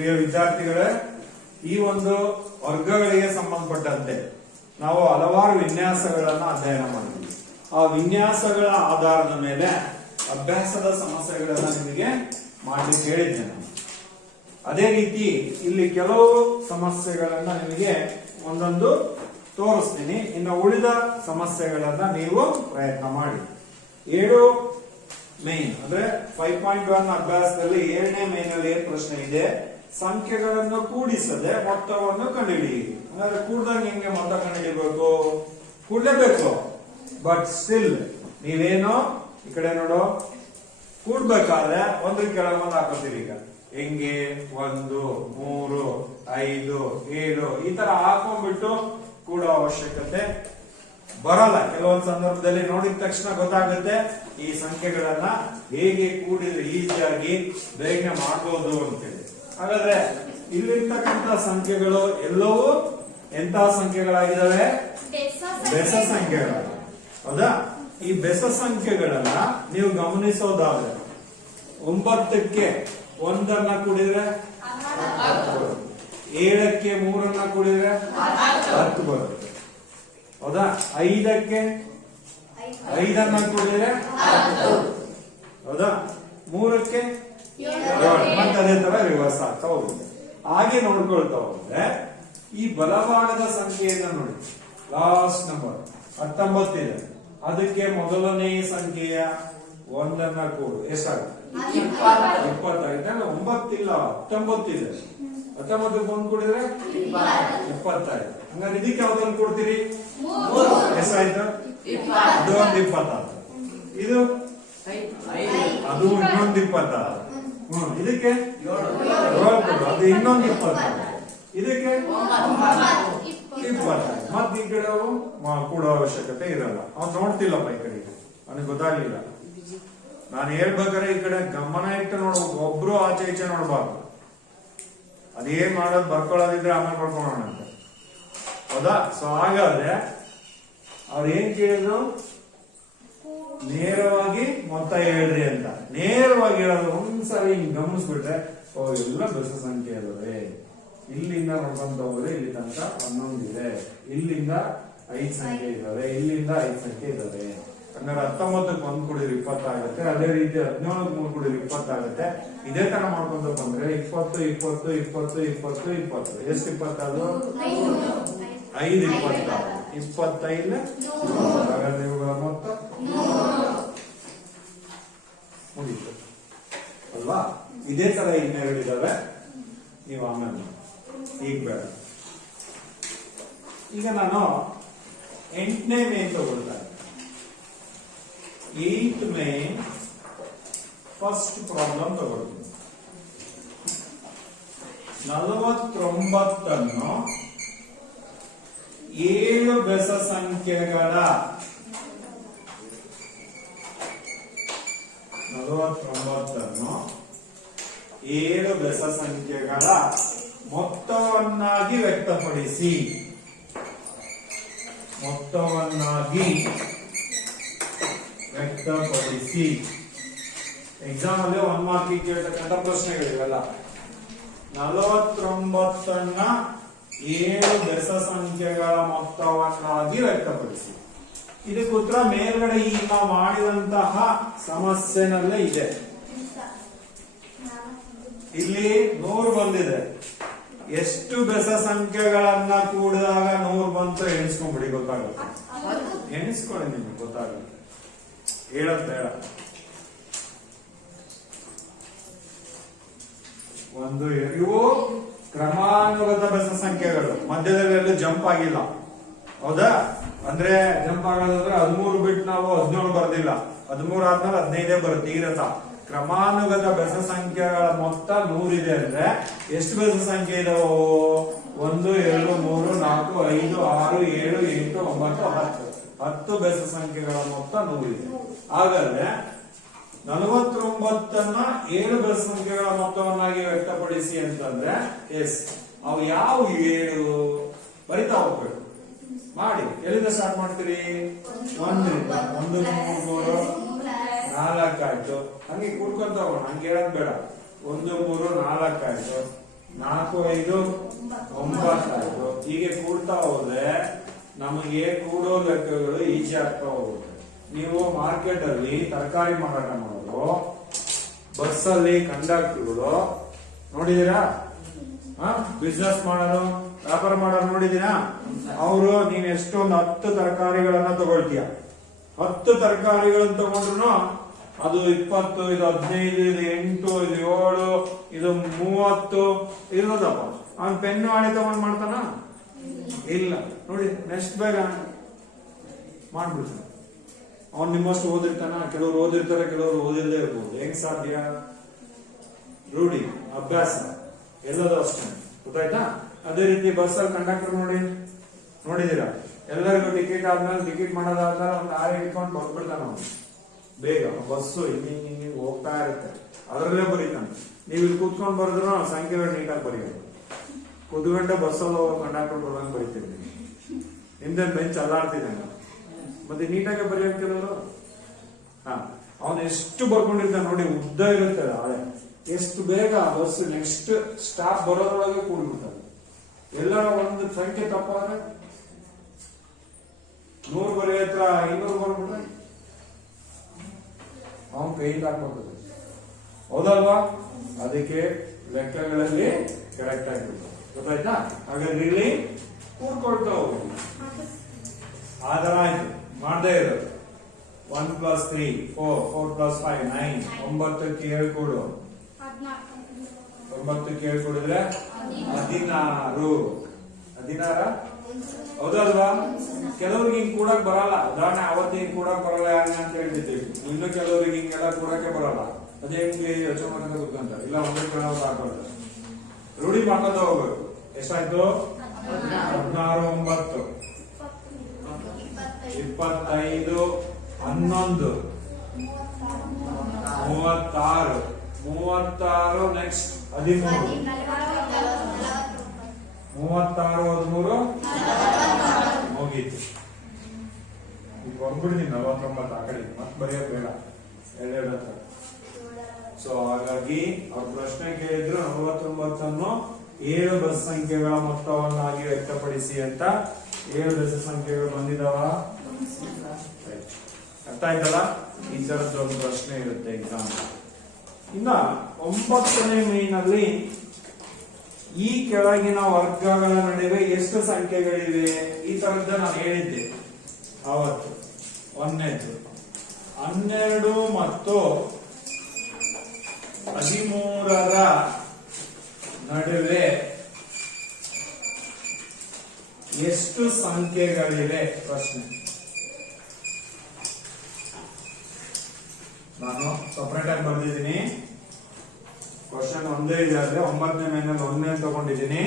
ಪ್ರಿಯ ವಿದ್ಯಾರ್ಥಿಗಳೇ, ಈ ಒಂದು ವರ್ಗಗಳಿಗೆ ಸಂಬಂಧಪಟ್ಟಂತೆ ನಾವು ಹಲವಾರು ವಿನ್ಯಾಸಗಳನ್ನ ಅಧ್ಯಯನ ಮಾಡಿದ್ವಿ. ಆ ವಿನ್ಯಾಸಗಳ ಆಧಾರದ ಮೇಲೆ ಅಭ್ಯಾಸದ ಸಮಸ್ಯೆಗಳನ್ನ ನಿಮಗೆ ಮಾಡಲಿಕ್ಕೆ ಹೇಳಿದ್ದೆ ನಾನು. ಅದೇ ರೀತಿ ಇಲ್ಲಿ ಕೆಲವು ಸಮಸ್ಯೆಗಳನ್ನ ನಿಮಗೆ ಒಂದೊಂದು ತೋರಿಸ್ತೀನಿ. ಇನ್ನು ಉಳಿದ ಸಮಸ್ಯೆಗಳನ್ನ ನೀವು ಪ್ರಯತ್ನ ಮಾಡಿ. 7 ಮೇನ್ ಅಂದ್ರೆ 5.1 ಅಭ್ಯಾಸದಲ್ಲಿ 7ನೇ ಮೇನ್ ಅಲ್ಲಿ ಏನ್ ಪ್ರಶ್ನೆ ಇದೆ? ಸಂಖ್ಯೆಗಳನ್ನು ಕೂಡಿಸದೆ ಮೊತ್ತವನ್ನು ಕಂಡುಹಿಡಿಯಿರಿ. ಅಂದ್ರೆ ಕೂಡ್ದಂಗೆ ಹೆಂಗೆ ಮೊತ್ತ ಕಂಡುಹಿಡಿಬೇಕು? ಕೂಡ್ಲೇಬೇಕು. ಬಟ್ ಸ್ಟಿಲ್ ನೀವೇನೋ ಈ ಕಡೆ ನೋಡು, ಕೂಡ್ಬೇಕಾದ್ರೆ ಒಂದ್ರ ಕೆಳಗೊಂದು ಹಾಕೋತೀರಿ. ಈಗ ಹೆಂಗೆ 1, 3, 5, 7 ಈ ತರ ಹಾಕೊಂಡ್ಬಿಟ್ಟು ಕೂಡೋ ಅವಶ್ಯಕತೆ ಬರಲ್ಲ. ಕೆಲವೊಂದು ಸಂದರ್ಭದಲ್ಲಿ ನೋಡಿದ ತಕ್ಷಣ ಗೊತ್ತಾಗುತ್ತೆ ಈ ಸಂಖ್ಯೆಗಳನ್ನ ಹೇಗೆ ಕೂಡಿದ್ರೆ ಈಸಿಯಾಗಿ ಬೇಗನೆ ಮಾಡಬಹುದು ಅಂತೇಳಿ. ಹಾಗಾದ್ರೆ ಇಲ್ಲಿರ್ತಕ್ಕಂಥ ಸಂಖ್ಯೆಗಳು ಎಲ್ಲವೂ ಎಂತಹ ಸಂಖ್ಯೆಗಳಾಗಿದ್ದಾವೆ? ಬೆಸ ಸಂಖ್ಯೆಗಳಾಗಿವೆ. ಹೌದಾ? ಈ ಬೆಸ ಸಂಖ್ಯೆಗಳನ್ನ ನೀವು ಗಮನಿಸೋದಾದ್ರೆ 9ಕ್ಕೆ 1 ಕೂಡಿದ್ರೆ 7ಕ್ಕೆ 3 ಕೂಡಿದ್ರೆ 10 ಬರುತ್ತೆ. ಹೌದಾ? 5ಕ್ಕೆ 5 ಕೂಡಿದ್ರೆ 10. ಹೌದಾ? 3ಕ್ಕೆ 7. ಮತ್ತೆ ಅದೇ ತರ ರಿವರ್ಸ್ ಆಗ್ತಾ ಹೋಗುತ್ತೆ. ಹಾಗೆ ನೋಡ್ಕೊಳ್ತಾ ಹೋದ್ರೆ ಈ ಬಲಭಾಗದ ಸಂಖ್ಯೆಯನ್ನ ನೋಡಿ, ಲಾಸ್ಟ್ ನಂಬರ್ 19 ಇದೆ. ಅದಕ್ಕೆ ಮೊದಲನೇ ಸಂಖ್ಯೆಯ 1 ಕೂಡು ಎಷ್ಟಾಗುತ್ತೆ? 20 ಆಗುತ್ತೆ. 9 ಇಲ್ಲ, 19 ಇದೆ. 19ಕ್ಕೆ 1 ಕೂಡಿದ್ರೆ 20 ಆಯ್ತು. ಹಂಗಾರೆ ಇದಕ್ಕೆ ಯಾವ್ದನ್ನು ಕೊಡ್ತೀರಿ? ಎಷ್ಟಾಯ್ತು? ಅದು ಒಂದು 20 ಆಯ್ತು. ಇದು ಅದು ಇನ್ನೊಂದು 20 ಆಯ್ತು. ಇದಕ್ಕೆ 7 ಅದು ಇನ್ನೊಂದು 20 ಆಯ್ತು. ಇದಕ್ಕೆ 20. ಮತ್ತೆ ಈ ಕಡೆ ಕೂಡೋ ಅವಶ್ಯಕತೆ ಇರಲ್ಲ. ಅವ್ನು ನೋಡ್ತಿಲ್ಲಪ್ಪ ಈ ಕಡೆಗೆ, ಅವನಿಗೆ ಗೊತ್ತಾಗ್ಲಿಲ್ಲ. ನಾನು ಹೇಳ್ಬೇಕಾದ್ರೆ ಈ ಕಡೆ ಗಮನ ಇಟ್ಟು ನೋಡ್ಬೇಕು, ಒಬ್ರು ಆಚೆ ಈಚೆ ನೋಡ್ಬಾರ್ದು. ಅದೇನ್ ಮಾಡೋದು ಬರ್ಕೊಳ್ಳೋದಿದ್ರೆ ಆಮೇಲೆ ಬರ್ಕೊಳ್ಳೋಣ ಅಂತ. ಹೌದಾ? ಸೊ ಹಾಗಾದ್ರೆ ಅವ್ರು ಏನ್ ಕೇಳಿದ್ರು? ನೇರವಾಗಿ ಮೊತ್ತ ಹೇಳ್ರಿ ಅಂತ. ನೇರವಾಗಿ ಹೇಳೋದು ಒಂದ್ಸರಿ ಹಿಂಗ್ ಗಮನಿಸ್ಬಿಟ್ರೆ ಎಲ್ಲ ಬೆಸ ಸಂಖ್ಯೆ ಅದಾವೆ. ಇಲ್ಲಿಂದ ನೋಡ್ಕೊಂತ ಹೋದ್ರೆ ಇಲ್ಲಿ ತನಕ 11 ಇದೆ. ಇಲ್ಲಿಂದ 5 ಸಂಖ್ಯೆ ಇದಾವೆ. ಇಲ್ಲಿಂದ 5 ಸಂಖ್ಯೆ ಇದಾವೆ. ಹಂಗಾರೆ 19ಕ್ಕೆ 1 ಕೂಡಿದ್ರೆ 20 ಆಗುತ್ತೆ. ಅದೇ ರೀತಿ 17ಕ್ಕೆ 3 ಕೂಡಿದ್ರೆ 20 ಆಗುತ್ತೆ. ಇದೇ ತರ ಮಾಡ್ಕೊಂತ ಬಂದ್ರೆ 20, 20, 20, 20, 20 ಎಷ್ಟು 20 ಅದು? 5 20 25 ಹಾಗಾದ್ರೆ ಇವುಗಳ ಮೊತ್ತ ಮುಗೀತು ಅಲ್ವಾ? ಇದೇ ತರ ಇನ್ನೆರಡಿದಾವೆ. ನೀವು ಆಮೇಲೆ ಈಗ ಬೇಡ. ಈಗ ನಾನು 8ನೇ ಮೇನ್ ತಗೊಳ್ತಾರೆ. 8th ಮೇನ್ ಫಸ್ಟ್ ಪ್ರಾಬ್ಲಮ್ ತಗೊಳ್ತೀನಿ. 49 7 ಬೆಸ ಸಂಖ್ಯೆಗಳ 49 7 ಬೆಸ ಸಂಖ್ಯೆಗಳ ಮೊತ್ತವನ್ನಾಗಿ ವ್ಯಕ್ತಪಡಿಸಿ. ಮೊತ್ತವನ್ನಾಗಿ ವ್ಯಕ್ತಪಡಿಸಿ. ಎಕ್ಸಾಮ್ ಅಲ್ಲಿ 1 ಮಾರ್ಕ್ ಕೇಳತಕ್ಕಂಥ ಪ್ರಶ್ನೆಗಳಿವೆಲ್ಲ. 49ನ್ನ 7 ಬೆಸ ಸಂಖ್ಯೆಗಳ ಮೊತ್ತವನ್ನಾಗಿ ವ್ಯಕ್ತಪಡಿಸಿ. ಇದಕ್ಕೆ ಉತ್ತರ ಮೇಲ್ಗಡೆ ಈಗ ನಾವು ಮಾಡಿದಂತಹ ಸಮಸ್ಯೆನಲ್ಲೇ ಇದೆ. ಇಲ್ಲಿ 100 ಬಂದಿದೆ. ಎಷ್ಟು ಬೆಸ ಸಂಖ್ಯೆಗಳನ್ನ ಕೂಡಿದಾಗ 100 ಬಂತು ಎಣಿಸ್ಕೊಂಡ್ಬಿಡಿ, ಗೊತ್ತಾಗುತ್ತೆ. ಎಣಿಸ್ಕೊಳ್ಳಿ, ನಿಮ್ಗೆ ಗೊತ್ತಾಗುತ್ತೆ. ಹೇಳದ್ ಬೇಡ. 1 ಇವು ಕ್ರಮಾನುಗತ ಬೆಸ ಸಂಖ್ಯೆಗಳು. ಮಧ್ಯದಲ್ಲಿ ಎಲ್ಲೂ ಜಂಪ್ ಆಗಿಲ್ಲ. ಹೌದಾ? ಅಂದ್ರೆ ಜಂಪ್ ಆಗೋದಂದ್ರೆ 13 ಬಿಟ್ಟು ನಾವು 17 ಬರ್ದಿಲ್ಲ. 13 ಆದ್ಮೇಲೆ 15 ಬರುತ್ತೆ. ಈ ರಥ ಕ್ರಮಾನುಗತ ಬೆಸ ಸಂಖ್ಯೆಗಳ ಮೊತ್ತ 100 ಇದೆ ಅಂದ್ರೆ ಎಷ್ಟು ಬೆಸ ಸಂಖ್ಯೆ ಇದಾವೆ? 1 2 3 4 5 6 7 8 9 10 ಬೆಸ ಸಂಖ್ಯೆಗಳ ಮೊತ್ತ 100 ಇದೆ. ಹಾಗಾದ್ರೆ 49ನ್ನ 7 ಬೆಸ ಸಂಖ್ಯೆಗಳ ಮೊತ್ತವನ್ನಾಗಿ ವ್ಯಕ್ತಪಡಿಸಿ ಅಂತಂದ್ರೆ ಎಸ್, ಅವು ಯಾವ 7 ಬರಿತಾ ಹೋಗ್ಬೇಕು. ಮಾಡಿ. ಎಲ್ಲಿಂದ ಸ್ಟಾರ್ಟ್ ಮಾಡ್ತೀರಿ? 1 ರಿಂದ 1 3 4 ಆಯ್ತು. ಹಂಗೆ ಕೂಡ್ಕೊಂತ ಹೋಗೋಣ. ಹಂಗೆ ಹೇಳೋದ್ ಬೇಡ. 1 3 4 ಆಯ್ತು. 4 5 9 ಆಯ್ತು. ಹೀಗೆ ಕೂಡ್ತಾ ಹೋದ್ರೆ ನಮಗೆ ಕೂಡೋ ಲೆಕ್ಕಗಳು ಈಜಿ ಆಗ್ತಾ ಹೋಗುತ್ತೆ. ನೀವು ಮಾರ್ಕೆಟ್ ಅಲ್ಲಿ ತರಕಾರಿ ಮಾರಾಟ ಮಾಡೋರು, ಬಸ್ ಅಲ್ಲಿ ಕಂಡಕ್ಟರ್ಗಳು ನೋಡಿದೀರಾ? ಬಿಸ್ನೆಸ್ ಮಾಡೋರು, ವ್ಯಾಪಾರ ಮಾಡೋರು ನೋಡಿದೀರಾ? ಅವರು ನೀನ್ ಎಷ್ಟೊಂದು 10 ತರಕಾರಿಗಳನ್ನ ತಗೊಳ್ತೀಯ. 10 ತರಕಾರಿಗಳನ್ನ ತಗೊಂಡ್ರು ಅದು 20, ಇದು 15, ಇದು 8, ಇದು 7, ಇದು 30 ಇರೋದಪ್ಪ. ಅವ್ನ್ ಪೆನ್ನು ಹಾಳೆ ತಗೊಂಡ್ ಮಾಡ್ತಾನ? ಇಲ್ಲ. ನೋಡಿ ನೆಕ್ಸ್ಟ್ ಬೇಗ ಮಾಡ್ಬಿಡ್ತಾನೆ. ಅವ್ನ್ ನಿಮ್ಮಷ್ಟು ಓದಿರ್ತಾನ? ಕೆಲವರು ಓದಿರ್ತಾರೆ, ಕೆಲವರು ಓದಿಲ್ಲದೆ ಇರ್ಬೋದು. ಹೆಂಗ್ ಸಾಧ್ಯ? ರೂಢಿ, ಅಭ್ಯಾಸ ಎಲ್ಲದೂ ಅಷ್ಟೇ. ಗೊತ್ತಾಯ್ತಾ? ಅದೇ ರೀತಿ ಬಸ್ ಅಲ್ಲಿ ಕಂಡಕ್ಟರ್ ನೋಡಿದೀರಾ? ಎಲ್ಲರಿಗೂ ಟಿಕೆಟ್ ಆದ್ಮೇಲೆ, ಟಿಕೆಟ್ ಮಾಡೋದಾದ್ಮೇಲೆ ಒಂದು ಆರೆ ಇಟ್ಕೊಂಡು ಬಂದ್ಬಿಡ್ತಾನ ಅವ್ನು. ಬೇಗ ಬಸ್ಸು ಹಿಂಗ್ ಹೋಗ್ತಾ ಇರುತ್ತೆ, ಅದರಲ್ಲೇ ಬರೀತಾನೆ. ನೀವು ಇಲ್ಲಿ ಕೂತ್ಕೊಂಡು ಬರೆದ್ರು ಸಂಖ್ಯೆಗಳು ನೀಟಾಗಿ ಬರೆಯೋದು. ಕುತ್ಕೊಂಡೆ ಬಸ್ಸಲ್ಲಿ ಹೋಗೋ ಕಂಡಕ್ಟರ್ ಬರೋದಂಗೆ ಬರೀತಿದ್ವಿ. ಹಿಂದೆ ಬೆಂಚ್ ಅಲ್ಲಾಡ್ತಿದ್ದಾನೆ, ಮತ್ತೆ ನೀಟಾಗಿ ಬರೆಯೋದು ಕೆಲವರು. ಅವನು ಎಷ್ಟು ಬರ್ಕೊಂಡಿರ್ತಾನೆ ನೋಡಿ, ಉದ್ದ ಇರುತ್ತೆ ಹಳೆ. ಎಷ್ಟು ಬೇಗ ಬಸ್ ನೆಕ್ಸ್ಟ್ ಸ್ಟಾಪ್ ಬರೋದ್ರೊಳಗೆ ಕೂಡ್ಬಿಡ್ತಾರೆ. ಎಲ್ಲರ ಒಂದು ಸಂಖ್ಯೆ ತಪ್ಪಾದ್ರೆ 100 ಬರೀ ಹತ್ರ 200 ಬರ್ಬಿಟ್ರೆ ಅವನ್ ಕೈಯಿಂದ ಹಾಕ್ಬರ್ತದೆ. ಹೌದಲ್ವಾ? ಅದಕ್ಕೆ ಲೆಕ್ಕಗಳಲ್ಲಿ ಕರೆಕ್ಟ್ ಆಗಿರುತ್ತೆ. ಗೊತ್ತಾಯ್ತಾ? ಹಾಗಾದ್ರೆ ಇಲ್ಲಿ ಕೂಡ್ಕೊಳ್ತಾ ಹೋಗಿ ಆಧಾರ ಆಯ್ತು. ಮಾಡದೇ ಇರೋದು 1 + 3 4, 4 + 5 9, 9ಕ್ಕೆ ಹೇಳ್ಕೊಡು. 9ಕ್ಕೆ ಹೇಳ್ಕೊಡಿದ್ರೆ 16. 16 ಹೌದಲ್ವಾ? ಕೆಲವ್ರಿಗೆ ಹಿಂಗ್ ಕೂಡಕ್ ಬರಲ್ಲ. ಉದಾಹರಣೆ ಅವತ್ತು ಹಿಂಗ್ ಕೂಡಕ್ ಬರಲ್ಲ ಅಂತ ಹೇಳ್ತಿದ್ದೀವಿ. ಇನ್ನು ಕೆಲವರಿಗೆ ಹಿಂಗೆಲ್ಲ ಕೂಡಕ್ಕೆ ಬರಲ್ಲ. ಅದೇ ಹೆಂಗೆ ಯೋಚನೆ ಮಾಡೋದು ಗೊತ್ತಂತಾರೆ. ಇಲ್ಲ ಒಂದೇ ಕೇಳೋದು ಹಾಕೊಳ್ತಾರೆ. ರೂಢಿ ಮಾಡ್ಕೊಂತ ಹೋಗ್ಬೇಕು. ಎಷ್ಟಾಯ್ತು? 16 9 25 11 36 36 ನೆಕ್ಸ್ಟ್ 13 36 13 ಮುಗೀತು. ಈಗ ಬಂದ್ಬಿಡ್ತೀನಿ 49 ಆ ಕಡೆ ಮತ್ತೆ ಬರೆಯೋದು ಬೇಡ, ಎರಡೆರಡು ಹತ್ರ. ಸೊ ಹಾಗಾಗಿ ಅವ್ರ ಪ್ರಶ್ನೆ ಕೇಳಿದ್ರು 49 7 ಬಸ್ ಸಂಖ್ಯೆಗಳ ಮೊತ್ತವನ್ನಾಗಿ ವ್ಯಕ್ತಪಡಿಸಿ ಅಂತ. 7 ಬಸ್ ಸಂಖ್ಯೆಗಳು ಬಂದಿದಾವ? ಅರ್ಥ ಆಯ್ತಲ್ಲ? ಈ ತರದ್ದು ಒಂದು ಪ್ರಶ್ನೆ ಇರುತ್ತೆ ಎಕ್ಸಾಮ್. ಇನ್ನ 9ನೇ ಮೈನಲ್ಲಿ ಈ ಕೆಳಗಿನ ವರ್ಗಗಳ ನಡುವೆ ಎಷ್ಟು ಸಂಖ್ಯೆಗಳಿವೆ? ಈ ತರದ್ದು ನಾನು ಹೇಳಿದ್ದೆ ಅವತ್ತು. 1ನೇದು 12 ಮತ್ತು 13ರ ನಡುವೆ ಎಷ್ಟು ಸಂಖ್ಯೆಗಳಿವೆ? ಪ್ರಶ್ನೆ ನಾನು ಸಪರೇಟ್ ಆಗಿ ಬರ್ದಿದ್ದೀನಿ. ಕ್ವಶನ್ ಒಂದೇ ಇದೆ ಆದ್ರೆ 9ನೇ ಮೈನಲ್ಲಿ 1ನೇ ತಗೊಂಡಿದ್ದೀನಿ.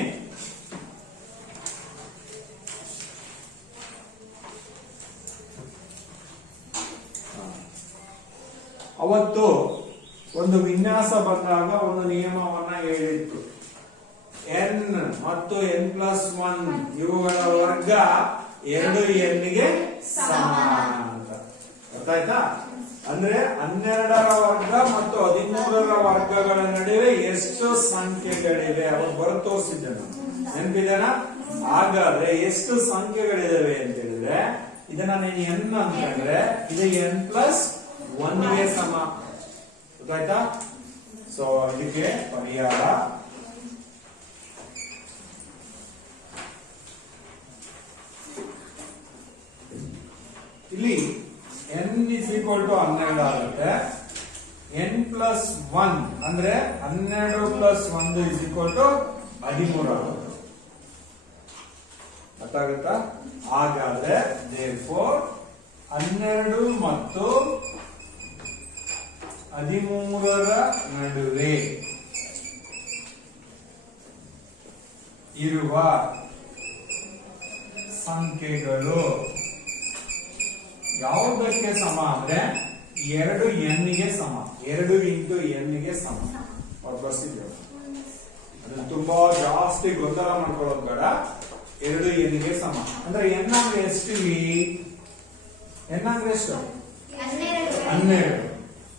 ಅವತ್ತು ಒಂದು ವಿನ್ಯಾಸ ಬಂದಾಗ ಒಂದು ನಿಯಮವನ್ನ ಹೇಳಿತ್ತು. n ಮತ್ತು n+1 ಇವುಗಳ ವರ್ಗ 2n ಗೆ ಸಮಾನ ಅಂತ. ಗೊತ್ತಾಯ್ತಾ? ಅಂದ್ರೆ 12ರ ವರ್ಗ ಮತ್ತು 13ರ ವರ್ಗಗಳ ನಡುವೆ ಎಷ್ಟು ಸಂಖ್ಯೆಗಳಿವೆ ಅವ್ರು ಬರೋ ತೋರಿಸಿದ್ದೆ ನಾನು. ನೆನಪಿದೆನಾ? ಹಾಗಾದ್ರೆ ಎಷ್ಟು ಸಂಖ್ಯೆಗಳಿದಾವೆ ಅಂತ ಹೇಳಿದ್ರೆ ಇದನ್ನ ನೀನು n ಅಂತಂದ್ರೆ ಇದು n+1 ಗೆ ಸಮ. ಗೊತ್ತಾಯ್ತಾ? ಸೊ ಇದಕ್ಕೆ ಪರಿಹಾರ ಇಲ್ಲಿ n = 12 ಆಗುತ್ತೆ. n+1 ಅಂದ್ರೆ 12 + 1 13 ಆಗುತ್ತೆ. ಅರ್ಥ ಆಗುತ್ತಾ? ಹಾಗಾದ್ರೆ therefore 12 ಮತ್ತು 13ರ ನಡುವೆ ಇರುವ ಸಂಖ್ಯೆಗಳು ಯಾವುದಕ್ಕೆ ಸಮ ಅಂದ್ರೆ 2n ಗೆ ಸಮ. 2 × n ಗೆ ಸಮ. ಅವ್ರು ಬರ್ಸಿದ್ರು ಅದನ್ನ ತುಂಬಾ ಜಾಸ್ತಿ ಗೊಂದಲ ಮಾಡ್ಕೊಳ್ಳೋದು ಬೇಡ. 2n ಗೆ ಸಮ ಅಂದ್ರೆ n ಅಂದ್ರೆ ಎಷ್ಟು? n ಅಂದ್ರೆ ಎಷ್ಟು? 12.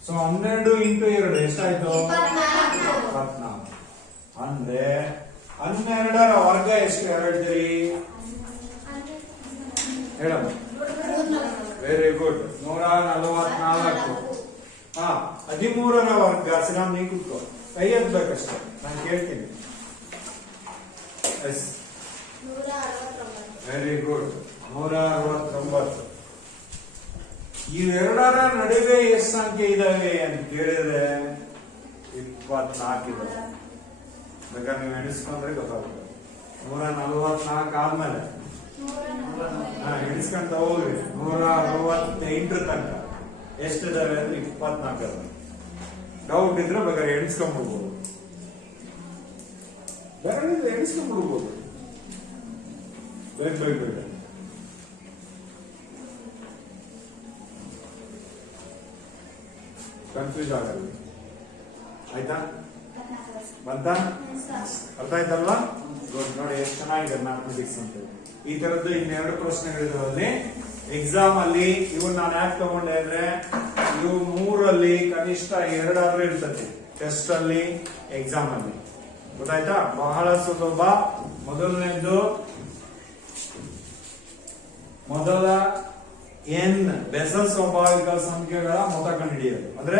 ಸೊ 12 × 2 ಎಷ್ಟಾಯ್ತು? 24. ಅಂದ್ರೆ 12ರ ವರ್ಗ ಎಷ್ಟು ಹೇಳ್ತೀರಿ ಹೇಳಮ್ಮ. Very good. 144. 13ರ ವರ್ಗ. ಶ್ರೀರಾಮ್ ನೀ ಕೂತ್ಕೋ, ಕೈ ಎತ್ತಬೇಕಷ್ಟೇ, ನಾನು ಕೇಳ್ತೀನಿ. Yes, very good. 169. ಇವೆರಡರ ನಡುವೆ ಎಷ್ಟು ಸಂಖ್ಯೆ ಇದಾವೆ ಅಂತ ಕೇಳಿದ್ರೆ 24 ಇದಾವೆ. ಬೇಕಾದ್ರೆ ನೀವು ಎಣಿಸ್ಕೊಂಡ್ರೆ ಗೊತ್ತಾಗ್ತದೆ. 144 ಆದ್ಮೇಲೆ ಎಣಿಸ್ಕೊಂತ ಹೋಗ್ರಿ. 168 ತನಕ ಎಷ್ಟಿದಾವೆ ಅಂದ್ರೆ 24. ಡೌಟ್ ಇದ್ರೆ ಬೇಕಾದ್ರೆ ಎಣಿಸ್ಕೊಂಡ್ಬಿಡ್ಬೋದು, ಬೇರೆ ಎಣಿಸ್ಕೊಂಡ್ಬಿಡ್ಬೋದು. ಬೇಡ ಕನ್ಫ್ಯೂಸ್ ಆಗಲ್ಲ. ಆಯ್ತಾ? ಬಂತ? ಅರ್ಥ ಆಯ್ತಲ್ವಾ? ನೋಡಿ ಎಷ್ಟು ಚೆನ್ನಾಗಿದೆ ಮ್ಯಾಥಮೆಟಿಕ್ಸ್ ಅಂತ. ಈ ತರದ್ದು ಇನ್ನೆರಡು ಪ್ರಶ್ನೆಗಳಿದಾವಲ್ಲಿ ಎಕ್ಸಾಮ್ ಅಲ್ಲಿ. ಇವು ನಾನು ಯಾಕೆ ತಗೊಂಡೆ ಅಂದ್ರೆ ಇವು 3ರಲ್ಲಿ ಕನಿಷ್ಠ 2 ಇರ್ತದೆ ಟೆಸ್ಟ್ ಅಲ್ಲಿ, ಎಕ್ಸಾಮ್ ಅಲ್ಲಿ. ಗೊತ್ತಾಯ್ತಾ? ಬಹಳ ಸುಲಭ. ಮೊದಲನೇದು ಮೊದಲ ಎನ್ ಬೆಸಲ್ ಸ್ವಾಭಾವಿಕ ಸಂಖ್ಯೆಗಳ ಮೊತ್ತ ಕಂಡುಹಿಡಿಯೋದು. ಅಂದ್ರೆ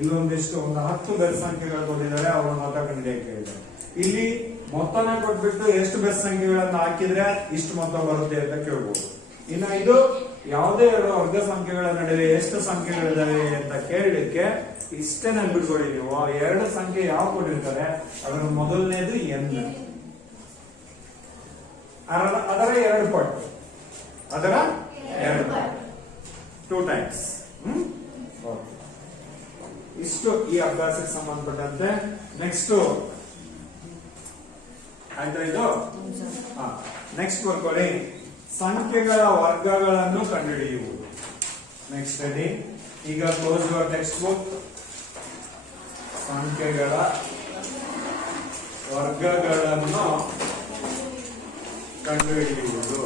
ಇಲ್ಲೊಂದಿಷ್ಟು 10 ಬೆಸ ಸಂಖ್ಯೆಗಳು ಕೊಟ್ಟಿದ್ದಾರೆ, ಅವರ ಮೊತ್ತ ಕಂಡುಹಿಡಿಯಕ್ಕೆ ಹೇಳಿದ್ದಾರೆ. ಇಲ್ಲಿ ಮೊತ್ತನ ಕೊಟ್ಬಿಟ್ಟು ಎಷ್ಟು ಬೆಸ ಸಂಖ್ಯೆಗಳನ್ನ ಹಾಕಿದ್ರೆ ಇಷ್ಟು ಮೊತ್ತ ಬರುತ್ತೆ ಅಂತ ಕೇಳ್ಬೋದು. ಇನ್ನು ಇದು ಯಾವುದೇ 2 ವರ್ಗ ಸಂಖ್ಯೆಗಳ ನಡುವೆ ಎಷ್ಟು ಸಂಖ್ಯೆಗಳಿದಾವೆ ಅಂತ ಕೇಳಲಿಕ್ಕೆ ಇಷ್ಟೇ ನೆನ್ಬಿಟ್ಕೊಳ್ಳಿ ನೀವು. 2 ಸಂಖ್ಯೆ ಯಾವ ಕೊಟ್ಟಿರ್ತಾರೆ ಅದರ ಮೊದಲನೇದು ಎನ್, ಅದರ 2 ಪಟ್ಟು, ಅದರ 2 ಪಟ್ಟು, 2 ಟೈಮ್ಸ್. ಇಷ್ಟು ಈ ಅಭ್ಯಾಸಕ್ಕೆ ಸಂಬಂಧಪಟ್ಟಂತೆ. ನೆಕ್ಸ್ಟ್ ಆಯ್ತಾ ಇದು? ನೆಕ್ಸ್ಟ್ ಬರ್ಕೊಳ್ಳಿ, ಸಂಖ್ಯೆಗಳ ವರ್ಗಗಳನ್ನು ಕಂಡುಹಿಡಿಯುವುದು. ನೆಕ್ಸ್ಟ್ ಹೇಳಿ. ಈಗ ಕ್ಲೋಸ್ ಯುವರ್ ಟೆಕ್ಸ್ಟ್ ಬುಕ್. ಸಂಖ್ಯೆಗಳ ವರ್ಗಗಳನ್ನು ಕಂಡುಹಿಡಿಯುವುದು.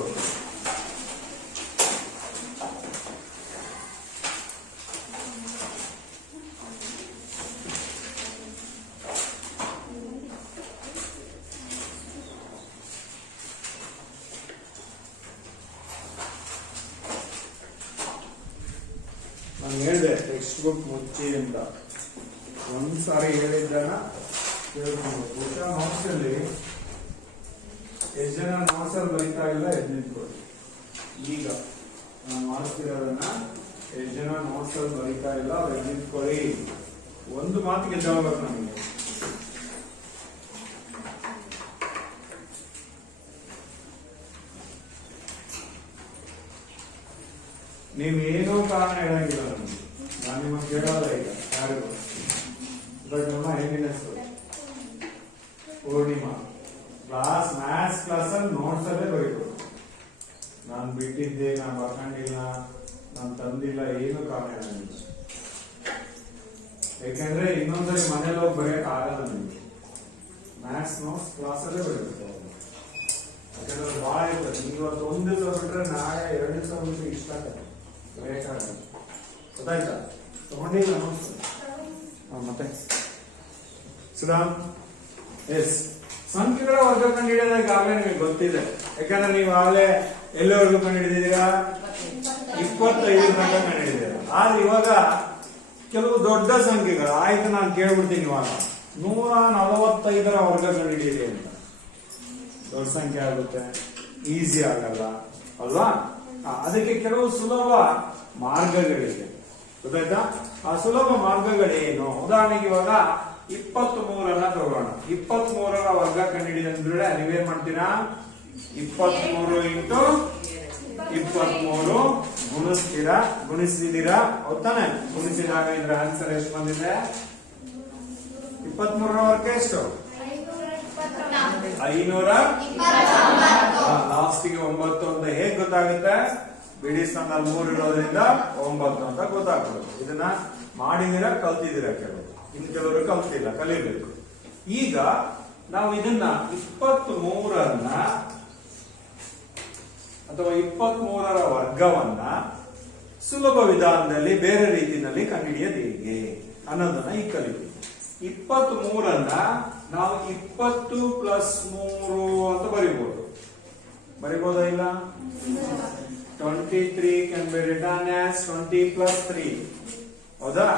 ನಾನು ಹೇಳಿದೆ ಟೆಕ್ಸ್ಟ್ ಬುಕ್ ಮುಚ್ಚಿ ಅಂತ, ಒಂದ್ಸಾರಿ ಹೇಳಿದ್ದನ್ನ ಕೇಳ್ಕೊಂಡು. ನೋಟ್ಸ್ ಅಲ್ಲಿ ಎಷ್ಟು ಜನ ನೋಟ್ಸ್ ಅಲ್ಲಿ ಬರೀತಾ ಇಲ್ಲ ಎದ್ದು ನಿಂತ್ಕೊಳ್ಳಿ. ಈಗ ನಾನು ಮಾಡಿಸ್ತಿರೋದನ್ನ ಎಷ್ಟು ಜನ ನೋಟ್ಸ್ ಅಲ್ಲಿ ಬರೀತಾ ಇಲ್ಲ ಎದ್ದು ನಿಂತ್ಕೊಳ್ಳಿ. ಒಂದು ಮಾತಿಗೆ ಜವಾಬ್ ನಮಗೆ. ನೀವೇನೋ ಕಾರಣ ಹೇಳಂಗಿಲ್ಲ ನನಗೆ, ನಾನು ನಿಮಗೆ ಕೇಳೋಲ್ಲ ಈಗ ಯಾರಿಗೂ. ಬಟ್ ನಮ್ಮ ಹೆಂಗಿನೆಸ್ ಪೂರ್ಣಿಮಾ ಕ್ಲಾಸ್ ಮ್ಯಾಥ್ಸ್ ಕ್ಲಾಸ್ ಅಲ್ಲಿ ನೋಟ್ಸ್ ಅಲ್ಲೇ ಬರೀಬೇಕು. ನಾನು ಬಿಟ್ಟಿದ್ದೆ, ನಾನು ಬರ್ಕೊಂಡಿಲ್ಲ, ನಾನು ತಂದಿಲ್ಲ, ಏನು ಕಾರಣ ಹೇಳಂಗಿಲ್ಲ. ಯಾಕೆಂದ್ರೆ ಇನ್ನೊಂದ್ಸರಿ ಮನೇಲಿ ಹೋಗಿ ಬರೆಯಕ್ ಆಗಲ್ಲ ನಿಮಗೆ. ಮ್ಯಾಥ್ಸ್ ನೋಟ್ಸ್ ಕ್ಲಾಸ್ ಅಲ್ಲೇ ಬರೀಬೇಕು. ಯಾಕಂದ್ರೆ ಬಹಳ ಇರ್ತದೆ. ಇವತ್ತು 1 ದಿವಸ ಬಿಟ್ರೆ ನಾಳೆ 2 ದಿವಸ ಬಿಟ್ಟರೆ ಇಷ್ಟ ಆಗತ್ತೆ, ಬರೆಯಕ್ಕಾಗಲ್ಲ. ಗೊತ್ತಾಯ್ತಾ? ತಗೊಂಡಿಲ್ಲ ನೋಟ್ಸ್? ಮತ್ತೆ ಸುಧಾಮ್, ಎಸ್, ಸಂಖ್ಯೆಗಳ ವರ್ಗ ಕಂಡುಹಿಡಿಯೋದಾಗ ಈಗಾಗಲೇ ನಿಮಗೆ ಗೊತ್ತಿದೆ. ಯಾಕಂದ್ರೆ ನೀವು ಆಗಲೇ ಎಲ್ಲವರೆಗೂ ಕಂಡುಹಿಡಿದಿದ್ದೀರಾ? 25 ತನಕ ಕಂಡುಹಿಡಿದಿದ್ದೀರಾ. ಆದ್ರೆ ಇವಾಗ ಕೆಲವು ದೊಡ್ಡ ಸಂಖ್ಯೆಗಳು ಆಯ್ತು, ನಾನು ಕೇಳ್ಬಿಡ್ತೀನಿ ಇವಾಗ 145ರ ವರ್ಗ ಕಂಡುಹಿಡಿಯಿರಿ ಅಂತ. ದೊಡ್ಡ ಸಂಖ್ಯೆ ಆಗುತ್ತೆ, ಈಸಿ ಆಗಲ್ಲ ಅಲ್ವಾ? ಅದಕ್ಕೆ ಕೆಲವು ಸುಲಭ ಮಾರ್ಗಗಳಿವೆ. ಗೊತ್ತಾಯ್ತಾ? ಆ ಸುಲಭ ಮಾರ್ಗಗಳೇನು? ಉದಾಹರಣೆಗೆ ಇವಾಗ 23 ತಗೋಣ. 23ರ ವರ್ಗ ಕಂಡುಹಿಡಿದ್ರೆ ನೀವೇನ್ ಮಾಡ್ತೀರಾ? 23 ಇಂಟು 23 ಗುಣಿಸಿದೀರಾ, ಹೌದಾನೆ? ಗುಣಿಸಿದಾಗ ಇದ್ರ ಆನ್ಸರ್ ಎಷ್ಟು ಬಂದಿದೆ? 23ರ ವರ್ಗ ಎಷ್ಟು? 529. ಲಾಸ್ಟಿಗೆ 9 ಅಂತ ಹೇಗ್ ಗೊತ್ತಾಗುತ್ತೆ? ಬಿಡಿ ಸ್ಥಾನದಲ್ಲಿ 3 ಇರೋದ್ರಿಂದ 9 ಅಂತ ಗೊತ್ತಾಗ್ತದೆ. ಇದನ್ನ ಮಾಡಿದಿರಾ, ಕಲ್ತಿದ್ದೀರಾ ಕೆಲವರು, ಇನ್ನು ಕೆಲವರು ಕಲ್ತಿಲ್ಲ, ಕಲಿಬೇಕು. ಈಗ ನಾವು ಇದನ್ನ 23ರನ್ನ ಅಥವಾ 23ರ ವರ್ಗವನ್ನ ಸುಲಭ ವಿಧಾನದಲ್ಲಿ ಬೇರೆ ರೀತಿಯಲ್ಲಿ ಕಂಡುಹಿಡಿಯೋದು ಹೇಗೆ ಅನ್ನೋದನ್ನ ಈಗ ಕಲಿತೀವಿ. 23ರನ್ನ ನಾವು 20 ಪ್ಲಸ್ 3 ಅಂತ ಬರಿಬಹುದಾ ಇಲ್ಲ? 23 can be written as 20 plus 3. ಹೌದಾ?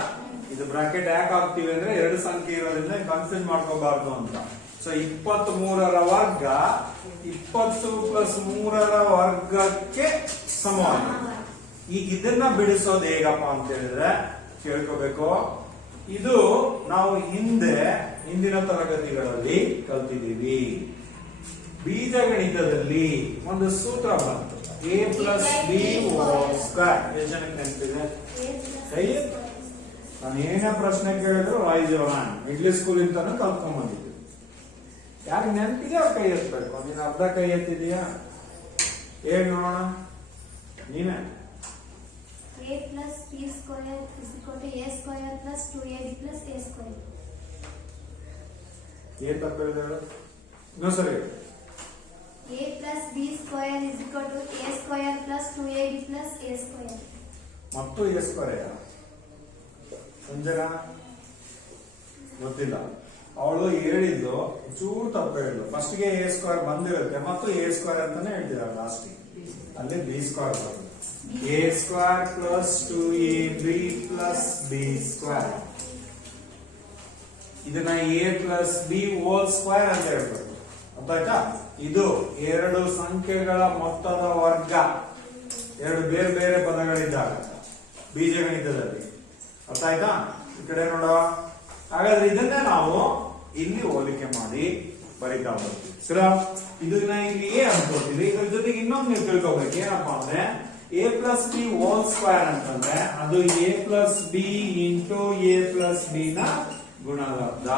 ಇದು ಬ್ರಾಕೆಟ್ ಯಾಕೆ ಹಾಕ್ತಿವಿ ಅಂದ್ರೆ ಎರಡು ಸಂಖ್ಯೆ ಇರೋದ್ರಿಂದ ಕನ್ಫ್ಯೂಸ್ ಮಾಡ್ಕೋಬಾರ್ದು ಅಂತ. ಸೊ 23ರ ವರ್ಗ 20 ಪ್ಲಸ್ 3ರ ವರ್ಗಕ್ಕೆ ಸಮಾನ. ಈಗ ಇದನ್ನ ಬಿಡಿಸೋದು ಹೇಗಪ್ಪ ಅಂತ ಹೇಳಿದ್ರೆ ಕೇಳ್ಕೋಬೇಕು. ಇದು ನಾವು ಹಿಂದಿನ ತರಗತಿಗಳಲ್ಲಿ ಕಲ್ತಿದ್ದೀವಿ. ಬೀಜಗಣಿತದಲ್ಲಿ ಒಂದು ಸೂತ್ರ ಬಂತು, a plus b whole square. ಎಷ್ಟು ಜನಕ್ಕೆ ನೆನಪಿದೆ? ನಾನು ಏನೇ ಪ್ರಶ್ನೆ ಕೇಳಿದ್ರು raise your hand. Middle school ಇಂತಾನು ಕಲ್ತ್ಕೊಂಡ್ ಬಂದಿದ್ವಿ. ಯಾರಿಗೆ ನೆನಪಿದೆಯೋ ಕೈ ಎತ್ತಬೇಕು. ನೀನು ಅರ್ಧ ಕೈ ಎತ್ತಿದೀಯಾ? ಹೇಳಿ ನೋಡೋಣ. ನೀನೇ. a plus b square is equal to a square plus 2ab plus a square. ಏನ್ ತಪ್ಪು ಹೇಳಿದೆ? ಇನ್ನೊಂದು ಸರಿ. a plus b square is equal to a square plus 2ab plus a square. ಮತ್ತು a square ಸಂಜನಾ ಗೊತ್ತಿಲ್ಲ. ಅವಳು ಹೇಳಿದ್ದು ಚೂರು ತಪ್ಪು ಹೇಳಿದ್ಲು. ಫಸ್ಟ್ ಗೆ a ಸ್ಕ್ವೇರ್ ಬಂದಿರುತ್ತೆ ಮತ್ತು a ಸ್ಕ್ವೇರ್ ಅಂತಾನೆ ಹೇಳ್ತಿದ್ದಾಳೆ ಲಾಸ್ಟ್. ಅಲ್ಲಿ b ಸ್ಕ್ವೇರ್ ಬರುತ್ತೆ. a square plus 2ab plus b square. ಇದನ್ನ a plus b whole square ಅಂತ ಹೇಳ್ಬೇಕು. ಅರ್ಥಾಯ್ತಾ? ಇದು ಎರಡು ಸಂಖ್ಯೆಗಳ ಮೊತ್ತದ ವರ್ಗ. ಎರಡು ಬೇರೆ ಬೇರೆ ಪದಗಳಿದ್ದಾಗ ಬೀಜಗಣಿತದಲ್ಲಿ. ಅರ್ಥ ಆಯ್ತಾ? ಈ ಕಡೆ ನೋಡುವ. ಹಾಗಾದ್ರೆ ಇದನ್ನೇ ನಾವು ಇಲ್ಲಿ ಹೋಲಿಕೆ ಮಾಡಿ ಬರೀತಾ ಹೋಗ್ತೀವಿ. ಸರಿ, ಇದನ್ನ ಇಲ್ಲಿ ಎ ಅನ್ಕೋತೀವಿ. ಇದ್ರ ಜೊತೆಗೆ ಇನ್ನೊಂದು ನೀವು ತಿಳ್ಕೊಬೇಕು. ಏನಪ್ಪಾ ಅಂದ್ರೆ a plus b whole square ಅಂತಂದ್ರೆ ಅದು a plus B into a plus B ನ ಗುಣಲಬ್ಧ.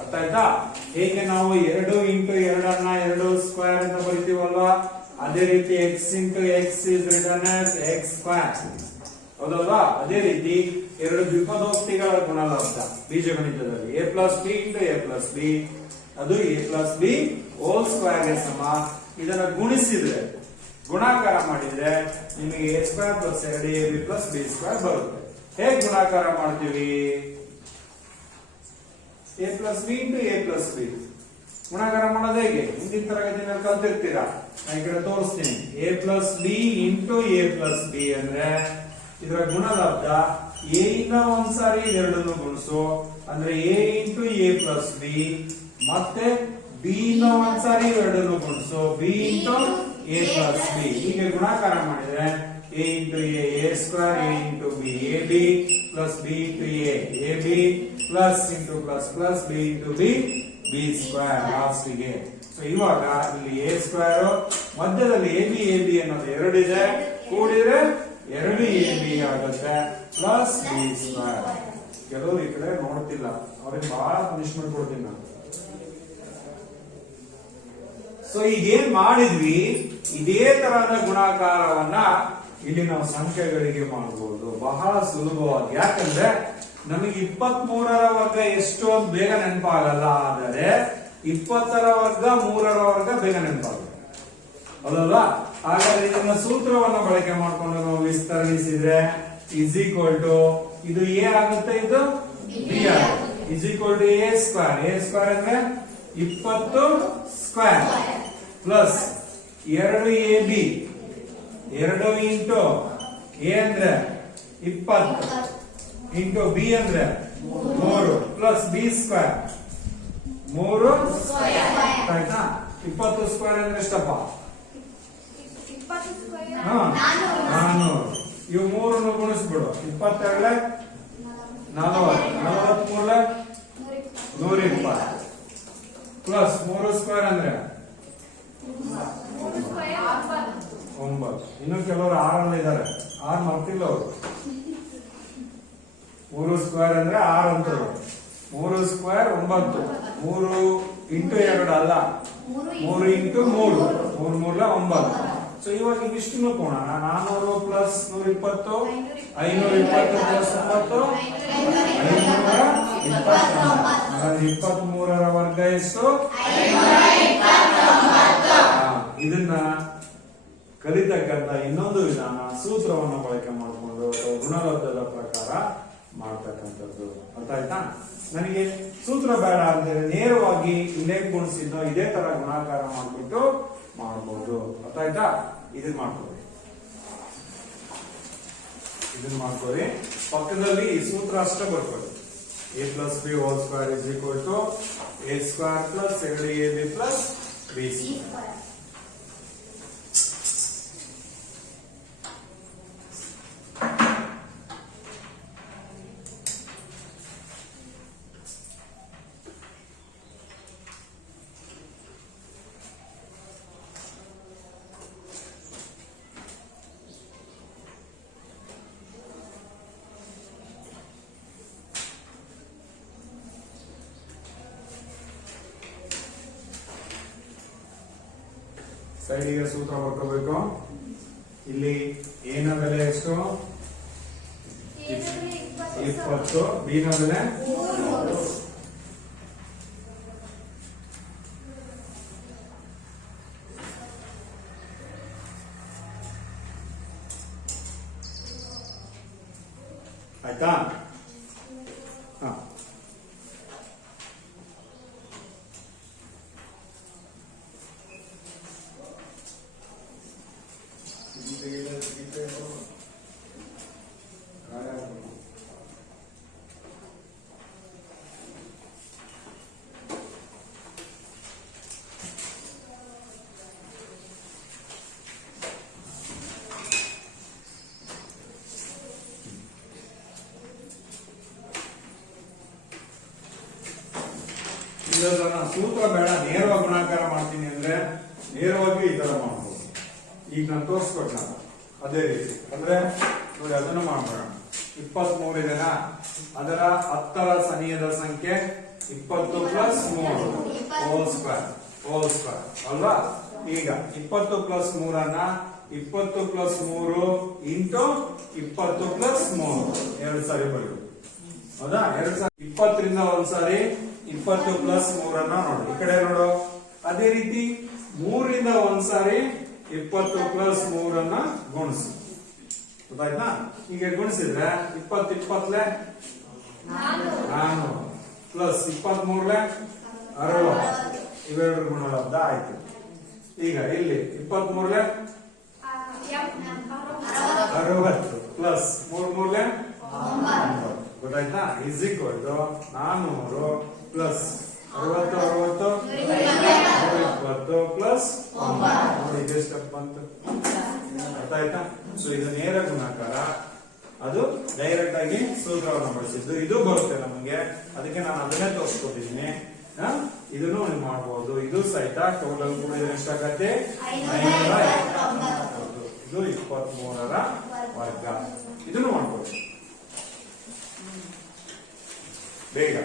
ಅರ್ಥ ಆಯ್ತಾ? ಹೇಗೆ ನಾವು 2 ಇಂಟು 2 2 ಸ್ಕ್ವೇರ್ ಅಂತ ಬರಿತೀವಲ್ವಾ, ಅದೇ ರೀತಿ x into x is return as x square. ಹೌದಲ್ವಾ? ಅದೇ ರೀತಿ ಎರಡು ದ್ವಿಪದೋಕ್ತಿಗಳ ಗುಣಲಬ್ಧ ಬೀಜಗಣಿತದಲ್ಲಿ a plus B into a plus B, ಅದು a plus b whole square ಗೆ ಸಮ. ಇದನ್ನ ಗುಣಿಸಿದ್ರೆ, ಗುಣಾಕಾರ ಮಾಡಿದ್ರೆ ನಿಮಗೆ a square plus 2ab plus b square ಬರುತ್ತೆ. ಹೇಗೆ ಗುಣಾಕಾರ ಮಾಡ್ತೀವಿ? a plus B into a plus B ಗುಣಾಕಾರ ಮಾಡೋದು ಹೇಗೆ? ಹಿಂದಿನ ತರಗತಿನಲ್ಲಿ ಕಲ್ತಿರ್ತೀರಾ. ನಾನು ಈ ಕಡೆ ತೋರಿಸ್ತೀನಿ. a plus B into a plus B ಅಂದ್ರೆ ಇದರ ಗುಣಲಬ್ಧ a ಇಂದ ಒಂದ್ಸಾರಿ ಎರಡನ್ನು ಗುಣಿಸು ಅಂದ್ರೆ a into a plus B, ಮತ್ತೆ b ಇಂದ ಒಂದ್ಸಾರಿ ಎರಡನ್ನು ಗುಣಿಸು b into a plus B. ಹೀಗೆ ಗುಣಾಕಾರ ಮಾಡಿದ್ರೆ a into a square, a into b ab plus b into a ab plus into plus plus b into b b square last ಗೆ. So ಇವಾಗ ಇಲ್ಲಿ a ಸ್ಕ್ವೇರ್ ಮಧ್ಯದಲ್ಲಿ ab ಅನ್ನೋದು ಎರಡಿದೆ, ಕೂಡಿದ್ರೆ 2ab ಆಗುತ್ತೆ ಪ್ಲಸ್ b ಸ್ಕ್ವೇರ್. ಕೆಲವರು ಈ ಕಡೆ ನೋಡ್ತಿಲ್ಲ, ಅವ್ರಿಗೆ ಬಹಳ ಪನಿಷ್ಮೆಂಟ್ ಕೊಡ್ತೀನಿ ನಾನು. ಸೊ ಈಗ ಏನ್ ಮಾಡಿದ್ವಿ, ಇದೇ ತರಹದ ಗುಣಾಕಾರವನ್ನ ಇಲ್ಲಿ ನಾವು ಸಂಖ್ಯೆಗಳಿಗೆ ಮಾಡಬಹುದು ಬಹಳ ಸುಲಭವಾಗಿ. ಯಾಕಂದ್ರೆ ನಮಗೆ 23ರ ವರ್ಗ ಎಷ್ಟು ಅಂತ ಬೇಗ ನೆನಪಾಗಲ್ಲ, ಆದರೆ 20ರ ವರ್ಗ 3ರ ವರ್ಗ ಬೇಗ ನೆನಪಾಗುತ್ತೆ. ಹೌದಲ್ವಾ? ಹಾಗಾದ್ರೆ ಇದನ್ನ ಸೂತ್ರವನ್ನ ಬಳಕೆ ಮಾಡಿಕೊಂಡು ನಾವು ವಿಸ್ತರಿಸಿದ್ರೆ ಇಸ್ ಈಕ್ವಲ್ ಟು ಇದು a ಆಗುತ್ತೆ, ಇದು b ಆಗುತ್ತೆ. Is equal to a square. a square ಅಂದ್ರೆ 20 square plus 2ab 2 into a ಅಂದ್ರೆ 20 ಇಂಟು b ಅಂದ್ರೆ 3 ಪ್ಲಸ್ b ಸ್ಕ್ವೇರ್ 3 ಆಯ್ತಾ? 20 ಸ್ಕ್ವೇರ್ ಅಂದ್ರೆ ಎಷ್ಟಪ್ಪ? 400. ಇವು 3 ಗುಣಿಸ್ಬಿಡು. 22 40, 43 120 ಪ್ಲಸ್ 3 ಸ್ಕ್ವೇರ್ ಅಂದ್ರೆ 9. ಇನ್ನು ಕೆಲವರು 6 ಇದ್ದಾರೆ, 6 ಮರ್ತಿಲ್ಲ ಅವರು. 3 ಸ್ಕ್ವೇರ್ ಅಂದ್ರೆ 6 ಅಂತ. 3 ಸ್ಕ್ವೇರ್ 9. 3 ಇಂಟು 2 ಅಲ್ಲ, 3 ಇಂಟು 3 3 3 9. ಸೊ ಇವಾಗ ಇಷ್ಟು ಕೋಣ 400 ಪ್ಲಸ್ 120 520 ಪ್ಲಸ್ 9 529. 23ರ ವರ್ಗ ಎಷ್ಟು? ಇದನ್ನ ಕಲಿತಕ್ಕಂತ ಇನ್ನೊಂದು ವಿಧಾನ, ಸೂತ್ರವನ್ನು ಬಳಕೆ ಮಾಡಿಕೊಂಡು ಗುಣಲಬ್ಧದ ಪ್ರಕಾರ ಮಾಡ್ತಕ್ಕಂಥದ್ದು. ಅರ್ಥ ಆಯ್ತಾ? ನನಗೆ ಸೂತ್ರ ಬೇಡ ಅಂದ್ರೆ ನೇರವಾಗಿ ಇಲ್ಲೇ ಗುಣಿಸಿದ್ದು ಇದೇ ತರ ಗುಣಾಕಾರ ಮಾಡ್ಬಿಟ್ಟು ಮಾಡ್ಬೋದು. ಅರ್ಥ ಆಯ್ತಾ? ಇದನ್ನ ಮಾಡ್ಕೊಳ್ಳಿ. ಪಕ್ಕದಲ್ಲಿ ಈ ಸೂತ್ರ ಅಷ್ಟೇ ಬರ್ಕೊಳ್ಳಿ. a plus b whole square is equal to a square plus 2ab plus b square. ಸೈಡಿಗೆ ಸೂತ್ರ ಬರ್ಕೋಬೇಕು. ಇಲ್ಲಿ ಏನ ಬೆಲೆ ಎಷ್ಟು? 20. ಬಿ ನ ಬೆಲೆ 3. ಆಯ್ತಾ? ಸೂತ್ರ ಬೇಡ, ನೇರವಾಗಿ ಗುಣಾಕಾರ ಮಾಡ್ತೀನಿ ಅಂದ್ರೆ ನೇರವಾಗಿ ಈ ತರ ಮಾಡ್ಬೋದು. ಈಗ ನಾನು ತೋರಿಸ್ಕೊಟ್ಟ ಅದೇ ರೀತಿ ಅಂದ್ರೆ ನೋಡಿ ಅದನ್ನು ಮಾಡೋಣ. 23 ಇದೆನಾ, ಅದರ 10ರ ಸನಿಯದ ಸಂಖ್ಯೆ 20 ಪ್ಲಸ್ 3 ಹೋಲ್ ಸ್ಕ್ವೇರ್ ಅಲ್ವಾ? ಈಗ 20 ಪ್ಲಸ್ 3 20 ಪ್ಲಸ್ 3 ಇಂಟು 20 ಪ್ಲಸ್ 3 2 ಸಾರಿ ಬರೆಯುವುದು. ಹೌದಾ? 2 ಸಾರಿ 20ರಿಂದ ಒಂದ್ಸಾರಿ 20 ಪ್ಲಸ್ 3 ನೋಡು, ಈ ಕಡೆ ನೋಡು. ಅದೇ ರೀತಿ 3ರಿಂದ ಒಂದ್ಸಾರಿ 20 ಪ್ಲಸ್ 3 ಗುಣಿಸು. ಗೊತ್ತಾಯ್ತಾ? ಹೀಗೆ ಗುಣಿಸಿದ್ರೆ 20 20 400 ಪ್ಲಸ್ 23 60 ಇವೆರಡು ಗುಣಲಬ್ಧ ಆಯ್ತು. ಈಗ ಇಲ್ಲಿ 23 60 ಪ್ಲಸ್ 3 9. ಗೊತ್ತಾಯ್ತಾ? Is equal to 400 plus 60 120 plus 9. ನೋಡಿ ಇದೇ ಸ್ಟೆಪ್ ಬಂತು. ಗೊತ್ತಾಯ್ತಾ? ಸೊ ಇದು ನೇರ ಗುಣಾಕಾರ, ಅದು ಡೈರೆಕ್ಟ್ ಆಗಿ ಸೂತ್ರವನ್ನು ಬಳಸಿದ್ದು. ಇದು ಬರುತ್ತೆ ನಮಗೆ, ಅದಕ್ಕೆ ನಾನು ಅದನ್ನೇ ತೋರಿಸ್ಕೊಟ್ಟಿದ್ದೀನಿ. ಇದನ್ನು ನೀವು ಮಾಡಬಹುದು. ಇದು ಸಹಿತ ಟೋಟಲ್ ಕೂಡ ಎಷ್ಟಾಗತ್ತೆ? 590. ಇದು 23ರ ವರ್ಗ. ಇದನ್ನು ಮಾಡ್ಬೋದು ಬೇಗ.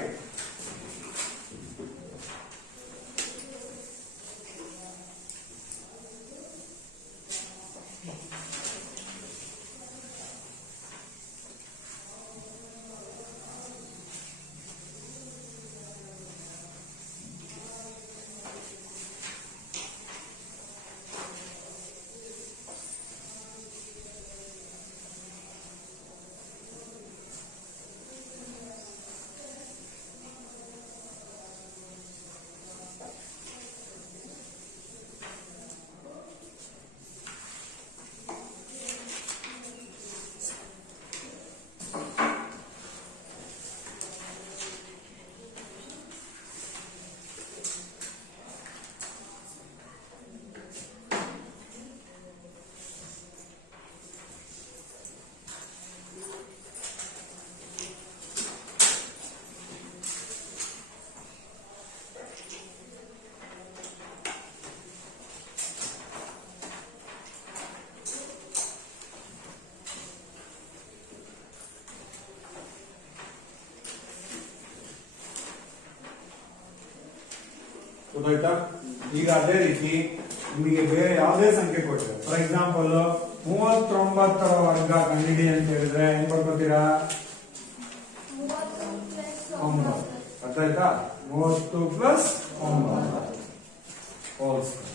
ಗೊತ್ತಾಯ್ತಾ? ಈಗ ಅದೇ ರೀತಿ ನಿಮಗೆ ಬೇರೆ ಯಾವುದೇ ಸಂಖ್ಯೆ ಕೊಟ್ಟರೆ, ಫಾರ್ ಎಕ್ಸಾಂಪಲ್ 39ರ ವರ್ಗ ಕಂಡಿಡಿ ಅಂತ ಹೇಳಿದ್ರೆ ಏನ್ ಬರ್ಕೋತೀರಾ? 9. ಅರ್ಥ ಆಯ್ತಾ? 30 ಪ್ಲಸ್ 9 ಹೋಲ್ ಸ್ಕ್ವೇರ್.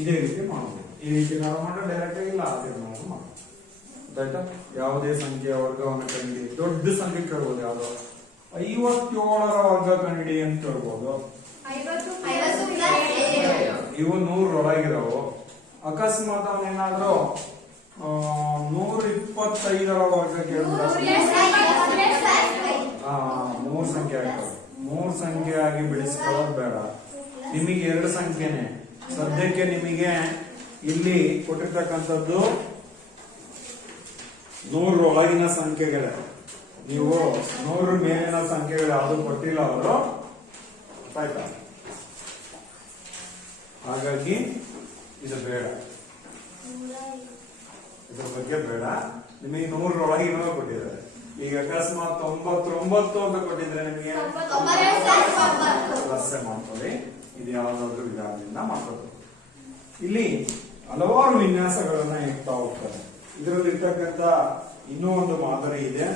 ಇದೇ ರೀತಿ ಮಾಡಬಹುದು. ಈ ರೀತಿ ನಾವು ಮಾಡೋ ಡೈರೆಕ್ಟ್ ಇಲ್ಲ ಅದೇ ನಾವು ಮಾಡಬಹುದು. ಗೊತ್ತಾಯ್ತಾ? ಯಾವುದೇ ಸಂಖ್ಯೆಯ ವರ್ಗವನ್ನು ಕಂಡಿ, ದೊಡ್ಡ ಸಂಖ್ಯೆ ಕೇಳ್ಬೋದು. ಯಾವ್ದು 57ರ ವರ್ಗ ಕಂಡಿ ಅಂತ ಕೇಳ್ಬೋದು. ಇವು 100 ಒಳಗಿರೋವು. ಅಕಸ್ಮಾತ್ ಅವನೇನಾದ್ರೂ 125ರ ವರ್ಗ ಕೇಳಿದ್ರೆ 3 ಸಂಖ್ಯೆ ಆಗ್ತವೆ. 3 ಸಂಖ್ಯೆ ಆಗಿ ಬಿಡಿಸ್ಕೊಳ್ಳೋದು ಬೇಡ. ನಿಮಗೆ 2 ಸಂಖ್ಯೆನೆ ಸದ್ಯಕ್ಕೆ. ನಿಮಗೆ ಇಲ್ಲಿ ಕೊಟ್ಟಿರ್ತಕ್ಕಂಥದ್ದು 100 ಒಳಗಿನ ಸಂಖ್ಯೆಗಳೇ. ನೀವು 100 ಮೇಲಿನ ಸಂಖ್ಯೆಗಳು ಯಾವುದು ಕೊಟ್ಟಿಲ್ಲ ಅವರು, ಆಯ್ತಾ? ಹಾಗಾಗಿ ಇದು ಬೇಡ, ಇದ್ರ ಬಗ್ಗೆ ಬೇಡ. ನಿಮಗೆ 100 ಒಳಗಿನ ಕೊಟ್ಟಿದ್ದಾರೆ. ಈಗ ಅಕಸ್ಮಾತ್ 99 ಅಂತ ಕೊಟ್ಟಿದ್ರೆ ನಿಮಗೆ ಪ್ಲಸ್ ಮಾಡ್ಕೊಳ್ಳಿ. ಇದು ಯಾವ್ದಾದ್ರು ವಿಧಾನದಿಂದ ಮಾಡ್ಕೊಳ್ಳಿ. ಇಲ್ಲಿ ಹಲವಾರು ವಿನ್ಯಾಸಗಳನ್ನ ಇರ್ತಾ ಹೋಗ್ತಾರೆ. ಇದರಲ್ಲಿ ಇರ್ತಕ್ಕಂಥ ಇನ್ನೂ ಒಂದು ಮಾದರಿ ಇದೆ.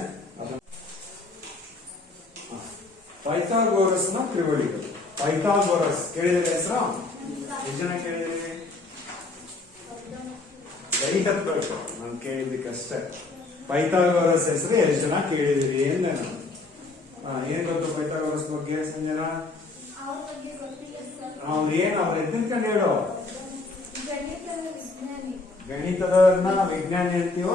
ಪೈಥಾಗೋರಸ್ನ ತ್ರಿವಳಿಗಳು. ಪೈಥಾಗೋರಸ್ ಕೇಳಿದ್ರೆ ಹೆಸರು ಎಷ್ಟು ಜನ ಕೇಳಿದ್ರಿ? ಕೈ ಹತ್ಬೇಕು, ನಾನು ಕೇಳಿದ್ದಕ್ಕಷ್ಟೇ. ಪೈಥಾಗೋರಸ್ ಹೆಸರು ಎಷ್ಟು ಜನ ಕೇಳಿದಿರಿ ಅಂದೆ ನಾನು. ಏನ್ ಗೊತ್ತು ಪೈಥಾಗೋರಸ್ ಬಗ್ಗೆ ಸಂಜನಾ? ಅವ್ರು ಎದ್ದಿನ್ಕೊಂಡು ಹೇಳು. ಗಣಿತದನ್ನ ವಿಜ್ಞಾನಿ ಅಂತೀವೋ?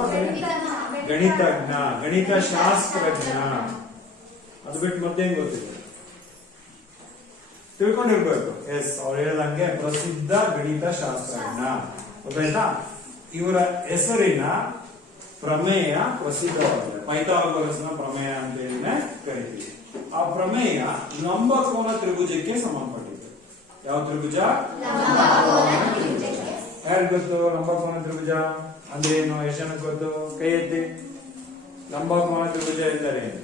ಗಣಿತಜ್ಞ, ಗಣಿತ ಶಾಸ್ತ್ರಜ್ಞ. ಅದು ಬಿಟ್ಟು ಮತ್ತೇನ್ ಗೊತ್ತಿದೆ? ತಿಳ್ಕೊಂಡಿರ್ಬೇಕು. ಎಸ್, ಅವ್ರು ಹೇಳ್ದಂಗೆ ಪ್ರಸಿದ್ಧ ಗಣಿತ ಶಾಸ್ತ್ರಜ್ಞ. ಗೊತ್ತಾಯ್ತಾ? ಇವರ ಹೆಸರಿನ ಪ್ರಮೇಯ ಪ್ರಸಿದ್ಧವಾಗಿದೆ. ಪೈಥಾಗೋರಸ್ನ ಪ್ರಮೇಯ ಅಂತ ಹೇಳಿನೇ ಕರಿತೀವಿ. ಆ ಪ್ರಮೇಯ ಲಂಬಕೋನ ತ್ರಿಭುಜಕ್ಕೆ ಸಂಬಂಧಪಟ್ಟಿದೆ. ಯಾವ ತ್ರಿಭುಜ? ಯಾರು ಗೊತ್ತು ಲಂಬಕೋನ ತ್ರಿಭುಜ ಅಂದ್ರೆ ಏನು? ಎಷ್ಟು ಜನಕ್ಕೆ ಗೊತ್ತು? ಕೈ ಎತ್ತಿ. ಲಂಬಕೋನ ತ್ರಿಭುಜ ಎಂದರೆ ಏನು?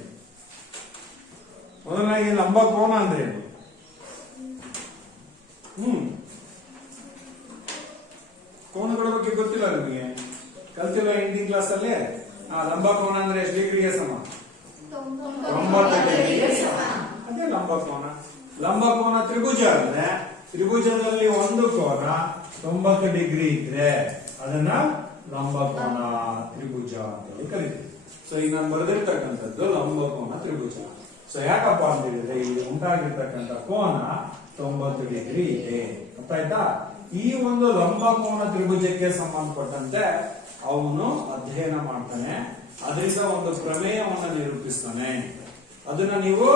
ಮೊದಲನಾಗಿ ಲಂಬಕೋನ ಅಂದ್ರೆ ಏನು? ಕೋನಗಳ ಬಗ್ಗೆ ಗೊತ್ತಿಲ್ಲ ನಿಮಗೆ? ಕಲ್ತಿಲ್ಲ 8ನೇ ಕ್ಲಾಸ್ ಅಲ್ಲಿ? ಲಂಬಕೋನ ಅಂದ್ರೆ ಎಷ್ಟು ಡಿಗ್ರಿಗೆ ಸಮ? 90 ಡಿಗ್ರಿಗೆ ಸಮ. ಅದೇ ಲಂಬಕೋನ. ಲಂಬಕೋನ ತ್ರಿಭುಜ ಅಂದ್ರೆ ತ್ರಿಭುಜದಲ್ಲಿ ಒಂದು ಕೋನ 90 ಡಿಗ್ರಿ ಇದ್ರೆ ಅದನ್ನ ಲಂಬಕೋನ ತ್ರಿಭುಜ ಅಂತ ಕರಿತೀವಿ. ಸೊ ಈಗ ನಾನು ಬರೆದಿರ್ತಕ್ಕಂಥದ್ದು ಲಂಬಕೋನ ತ್ರಿಭುಜ. ಸೊ ಯಾಕಪ್ಪ ಅಂತ ಹೇಳಿದ್ರೆ ಇಲ್ಲಿ ಉಂಟಾಗಿರ್ತಕ್ಕಂಥ ಕೋನ 90 ಡಿಗ್ರಿ ಇದೆ. ಗೊತ್ತಾಯ್ತಾ? ಈ ಒಂದು ಲಂಬಕೋನ ತ್ರಿಭುಜಕ್ಕೆ ಸಂಬಂಧಪಟ್ಟಂತೆ ಅವನು ಅಧ್ಯಯನ ಮಾಡ್ತಾನೆ. ಅದರಿಂದ ಒಂದು ಪ್ರಮೇಯವನ್ನು ನಿರೂಪಿಸ್ತಾನೆ. ಅದನ್ನ ನೀವು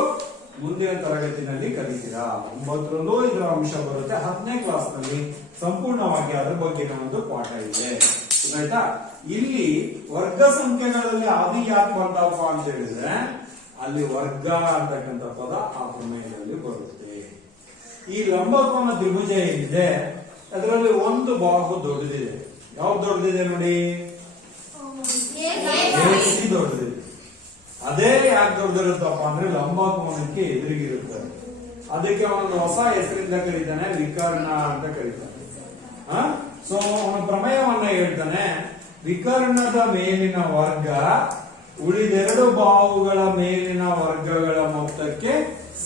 ಮುಂದಿನ ತರಗತಿನಲ್ಲಿ ಕಲಿತೀರಾ. 9ರಲ್ಲೂ ಇದರ ಅಂಶ ಬರುತ್ತೆ. 10ನೇ ಕ್ಲಾಸ್ ನಲ್ಲಿ ಸಂಪೂರ್ಣವಾಗಿ ಅದರ ಬಗ್ಗೆ ಒಂದು ಪಾಠ ಇದೆ. ಆಯ್ತಾ? ಇಲ್ಲಿ ವರ್ಗ ಸಂಖ್ಯೆಗಳಲ್ಲಿ ಆದಿ ಯಾಕೆ ಬಂದಪ್ಪ ಅಂತ ಹೇಳಿದ್ರೆ ಅಲ್ಲಿ ವರ್ಗ ಅಂತಕ್ಕಂಥ ಪದ ಆ ಪ್ರಮೇಯದಲ್ಲಿ ಬರುತ್ತೆ. ಈ ಲಂಬಕೋನ ತ್ರಿಭುಜ ಏನಿದೆ ಅದರಲ್ಲಿ ಒಂದು ಬಾಹು ದೊಡ್ಡದಿದೆ. ಯಾವ್ದು ದೊಡ್ಡದಿದೆ ನೋಡಿ? AC ದೊಡ್ಡದಿದೆ. ಅದೇ ಯಾಕೆ ದೊಡ್ಡದಿರುತ್ತಪ್ಪ ಅಂದ್ರೆ ಲಂಬಕೋನಕ್ಕೆ ಎದುರಿಗಿರುತ್ತೆ. ಅದಕ್ಕೆ ಅವನು ಹೊಸ ಹೆಸರಿಂದ ಕರೀತಾನೆ, ವಿಕರ್ಣ ಅಂತ ಕರೀತಾನೆ. ಸೊ ಅವನ ಪ್ರಮೇಯವನ್ನ ಹೇಳ್ತಾನೆ, ವಿಕರ್ಣದ ಮೇಲಿನ ವರ್ಗ ಉಳಿದೆರಡು ಬಾಹುಗಳ ಮೇಲಿನ ವರ್ಗಗಳ ಮೊತ್ತಕ್ಕೆ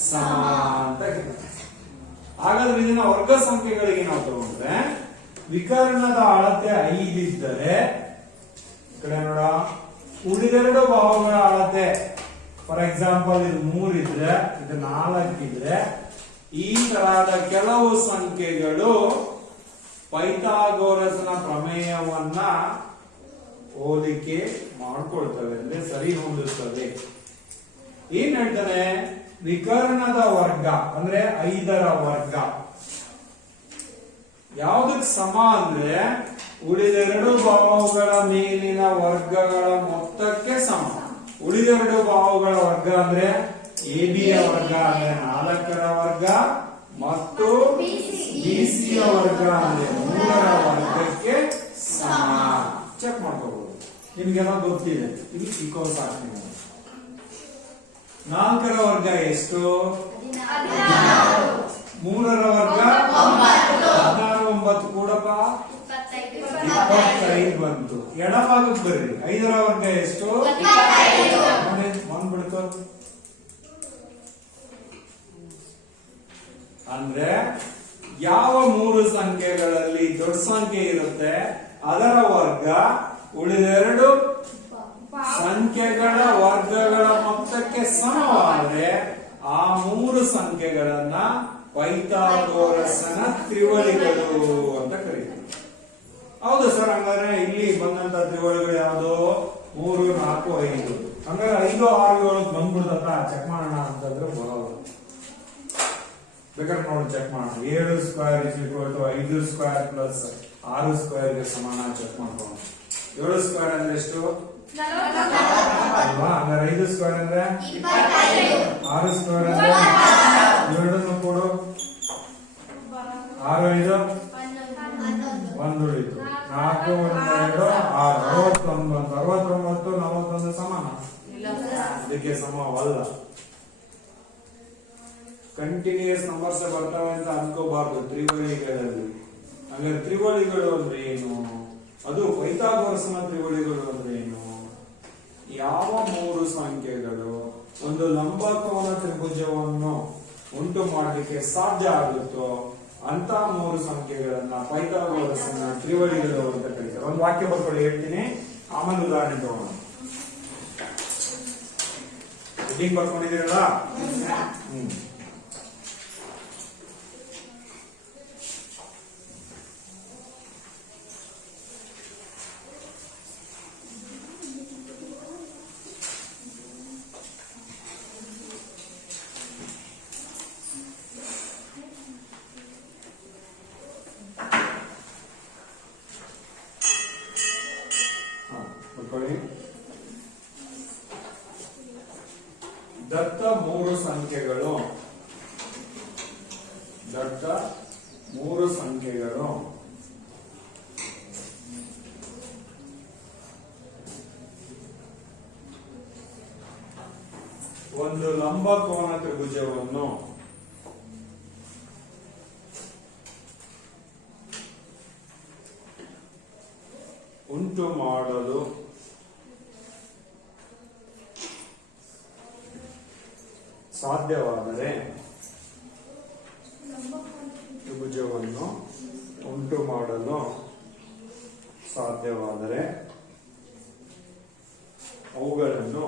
ಸಮ ಅಂತ ಹೇಳ್ತಾನೆ. ಹಾಗಾದ್ರೆ ಇದನ್ನ ವರ್ಗ ಸಂಖ್ಯೆಗಳಿಗೆ ನಾವು ತಗೊಂಡ್ರೆ ವಿಕರ್ಣದ ಅಳತೆ 5 ಇದ್ದರೆ, ಕಡೆ ನೋಡ, ಉಳಿದೆರಡು ಬಾಹುಗಳ ಅಳತೆ ಫಾರ್ ಎಕ್ಸಾಂಪಲ್ ಇದು 3 ಇದ್ರೆ, ಇದು 4 ಇದ್ರೆ, ಈ ತರಹದ ಕೆಲವು ಸಂಖ್ಯೆಗಳು ಪೈಥಾಗೋರಸ್ನ ಪ್ರಮೇಯವನ್ನ ಹೋಲಿಕೆ ಮಾಡ್ಕೊಳ್ತವೆ, ಅಂದ್ರೆ ಸರಿ ಹೊಂದುತ್ತವೆ. ಏನ್ ಹೇಳ್ತಾನೆ? ವಿಕರ್ಣದ ವರ್ಗ ಅಂದ್ರೆ 5ರ ವರ್ಗ ಯಾವುದಕ್ಕೆ ಸಮ ಅಂದ್ರೆ ಉಳಿದೆರಡು ಬಾಹುಗಳ ಮೇಲಿನ ವರ್ಗಗಳ ಮೊತ್ತಕ್ಕೆ ಸಮ. ಉಳಿದೆರಡು ಬಾಹುಗಳ ವರ್ಗ ಅಂದ್ರೆ ಎಬಿಯ ವರ್ಗ ಅಂದ್ರೆ 4ರ ವರ್ಗ ಮತ್ತು ಬಿಸಿಯ ವರ್ಗ ಅಂದ್ರೆ 3ರ ವರ್ಗಕ್ಕೆ ಸಮ. ಚೆಕ್ ಮಾಡ್ಕೋಬಹುದು. ನಿಮ್ಗೆಲ್ಲ ಗೊತ್ತಿದೆ. ಇಲ್ಲಿ ಇಕೋ ಸಾಕು. 4ರ ವರ್ಗ ಎಷ್ಟು? 3ರ ವರ್ಗ 16, 9 ಕೂಡಪ್ಪ 25 ಬಂತು. ಎಡಭಾಗಕ್ಕೆ ಬರ್ರಿ. 5ರ ವರ್ಗ ಎಷ್ಟು? ಬಂದ್ಬಿಡ್ತು. ಅಂದ್ರೆ ಯಾವ 3 ಸಂಖ್ಯೆಗಳಲ್ಲಿ ದೊಡ್ಡ ಸಂಖ್ಯೆ ಇರುತ್ತೆ ಅದರ ವರ್ಗ ಉಳಿದೆರಡು ಸಂಖ್ಯೆಗಳ ವರ್ಗಗಳ ಮೊತ್ತಕ್ಕೆ ಸಮವಾದರೆ ಆ ಮೂರು ಸಂಖ್ಯೆಗಳನ್ನ ಪೈಥಾಗೋರಸನ ತ್ರಿವಳಿಗಳು ಅಂತ ಕರೀತಾರೆ. ಹೌದು ಸರ್, ಹಂಗಾದ್ರೆ ಇಲ್ಲಿ ಬಂದಂತ ತ್ರಿವಳಿಗಳು ಯಾವುದು? 3, 4, 5. ಹಂಗಾರೆ 5, 6, 7 ಬಂದ್ಬಿಡ್ತತ್ತ ಚೆಕ್ ಮಾಡೋಣ ಅಂತಂದ್ರೆ ಬರೋಲ್ಲ. ಬೇಕಾದ್ರೆ ನೋಡಿ ಚೆಕ್ ಮಾಡೋಣ. 7 ಸ್ಕ್ವೇರ್ = 5 ಸ್ಕ್ವೇರ್ ಪ್ಲಸ್ 6 ಸ್ಕ್ವೇರ್ ಗೆ ಸಮಾನ ಚೆಕ್ ಮಾಡ್ಕೊಳ್ಳೋಣ. 7 ಸ್ಕ್ವೇರ್ ಅಂದ್ರೆ ಎಷ್ಟು ಅಲ್ವಾ? ಹಂಗಾರೆ 5 ಸ್ಕ್ವೇರ್ ಅಂದ್ರೆ 6 ಸ್ಕ್ವೇರ್ ಅಂದ್ರೆ 2 ಕೊಡು. 6, 5 1 ಉಳಿತು. 4, 1, 2, 6 69 41 ಸಮಾನ? ಇದಕ್ಕೆ ಸಮವಲ್ಲ. ಕಂಟಿನ್ಯೂಸ್ ನಂಬರ್ಸ್ ಬರ್ತವೆ ಅಂತ ಅನ್ಕೋಬಾರ್ದು ತ್ರಿವಳಿಗಳಲ್ಲಿ. ಹಾಗಾದ್ರೆ ತ್ರಿವಳಿಗಳು ಅಂದ್ರೆ ಏನು? ಅದು ಪೈಥಾಗೋರಸನ ತ್ರಿವಳಿಗಳು ಅಂದ್ರೆ ಏನು? ಯಾವ ಮೂರು ಸಂಖ್ಯೆಗಳು ಒಂದು ಲಂಬಕೋನ ತ್ರಿಭುಜವನ್ನು ಉಂಟು ಮಾಡಲಿಕ್ಕೆ ಸಾಧ್ಯ ಆಗುತ್ತೋ ಅಂತ ಮೂರು ಸಂಖ್ಯೆಗಳನ್ನ ಪೈಥಾಗೋರಸನ ತ್ರಿವಳಿಗಳು ಅಂತ ಕರೀತಾರೆ. ಒಂದು ವಾಕ್ಯ ಬರ್ಕೊಳ್ಳಿ, ಹೇಳ್ತೀನಿ, ಆಮೇಲೆ ಉದಾಹರಣೆ ತಗೋಣ. ಹೆಡ್ಡಿಂಗ್ ಬರ್ಕೊಂಡಿದ್ದೀರಲ್ಲ? ದತ್ತ ಮೂರು ಸಂಖ್ಯೆಗಳು ಒಂದು ಲಂಬಕೋನ ತ್ರಿಭುಜವನ್ನು ಉಂಟು ಮಾಡಲು ಸಾಧ್ಯವಾದರೆ ತ್ರಿಭುಜವನ್ನು ಉಂಟು ಮಾಡಲು ಸಾಧ್ಯವಾದರೆ ಅವುಗಳನ್ನು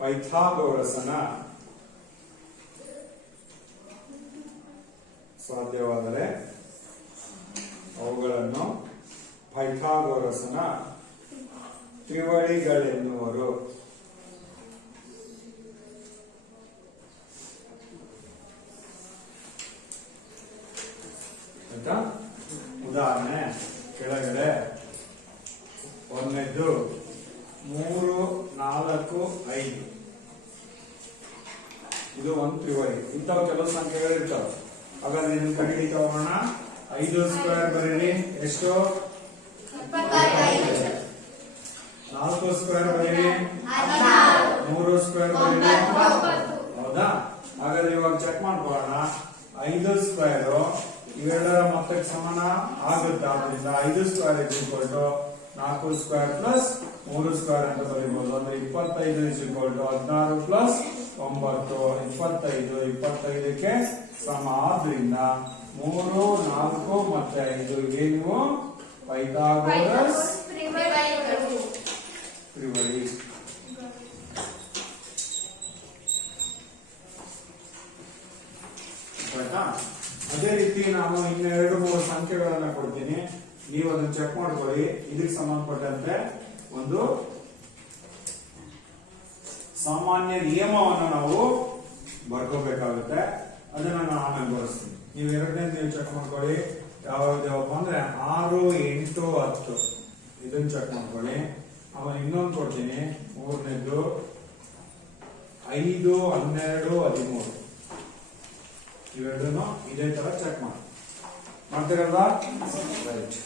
ಪೈಥಾಗೋರಸನ ತ್ರಿವಳಿಗಳೆನ್ನುವರು. ಆಯ್ತಾ? ಉದಾಹರಣೆ ಕೆಳಗಡೆ ಒಂದನೇದ್ದು 3, 4, 5 ಇದು ಒಂದು ತ್ರಿವಳಿ. ಇಂಥವು ಕೆಲವು ಸಂಖ್ಯೆಗಳಿರ್ತಾವೆ. ಹಾಗಾದ್ರೆ ಇದನ್ನು ಕಂಡುಹಿಡಿತಾ ಹೋಗೋಣ. 5 ಸ್ಕ್ವೇರ್ ಬರೀರಿ, ಎಷ್ಟು? 4 ಸ್ಕ್ವೇರ್ ಬರೀರಿ, 3 ಸ್ಕ್ವೇರ್ ಬರೀರಿ. ಹೌದಾ? ಹಾಗಾದ್ರೆ ಇವಾಗ ಚೆಕ್ ಮಾಡ್ಕೊಳ್ಳೋಣ. 5 ಸ್ಕ್ವೇರ್ ಇವೆರಡರ ಮೊತ್ತಕ್ಕೆ ಸಮಾನ ಆಗುತ್ತೆ. ಆದ್ರಿಂದ 5 ಸ್ಕ್ವೇರ್ = 4 ಸ್ಕ್ವೇರ್ ಪ್ಲಸ್ 3 ಸ್ಕ್ವೇರ್ ಅಂತ ಬರೀಬಹುದು. ಅಂದ್ರೆ 25 16 ಪ್ಲಸ್ 9 25 25ಕ್ಕೆ ಸಮ. ಆದ್ರಿಂದ 3, 4 ಮತ್ತೆ 5 ಏನು? ಪೈಥಾಗೋರಸ್ ತ್ರಿವಳಿ. ಅದೇ ರೀತಿ ನಾನು ಇನ್ನು 2-3 ಸಂಖ್ಯೆಗಳನ್ನ ಕೊಡ್ತೀನಿ. ನೀವು ಅದನ್ನ ಚೆಕ್ ಮಾಡ್ಕೊಳ್ಳಿ. ಇದಕ್ಕೆ ಸಂಬಂಧಪಟ್ಟಂತೆ ಒಂದು ಸಾಮಾನ್ಯ ನಿಯಮವನ್ನು ನಾವು ಬರ್ಕೋಬೇಕಾಗುತ್ತೆ. ಅದನ್ನ ನಾನು ಆಮೇಲೆ ಬರೆಸ್ತೀನಿ. ನೀವು ಎರಡನೇದು ಚೆಕ್ ಮಾಡ್ಕೊಳ್ಳಿ. ಯಾವ್ಯಾವಪ್ಪ ಅಂದ್ರೆ 6, 8, 10 ಇದನ್ನ ಚೆಕ್ ಮಾಡ್ಕೊಳ್ಳಿ. ಆಮೇಲೆ ಇನ್ನೊಂದು ಕೊಡ್ತೀನಿ. ಮೂರನೇದು 5, 12, 13 ಇವೆರಡನ್ನು ಇದೇ ತರ ಚೆಕ್ ಮಾಡ್ತೀರಲ್ವಾ? ರೈಟ್.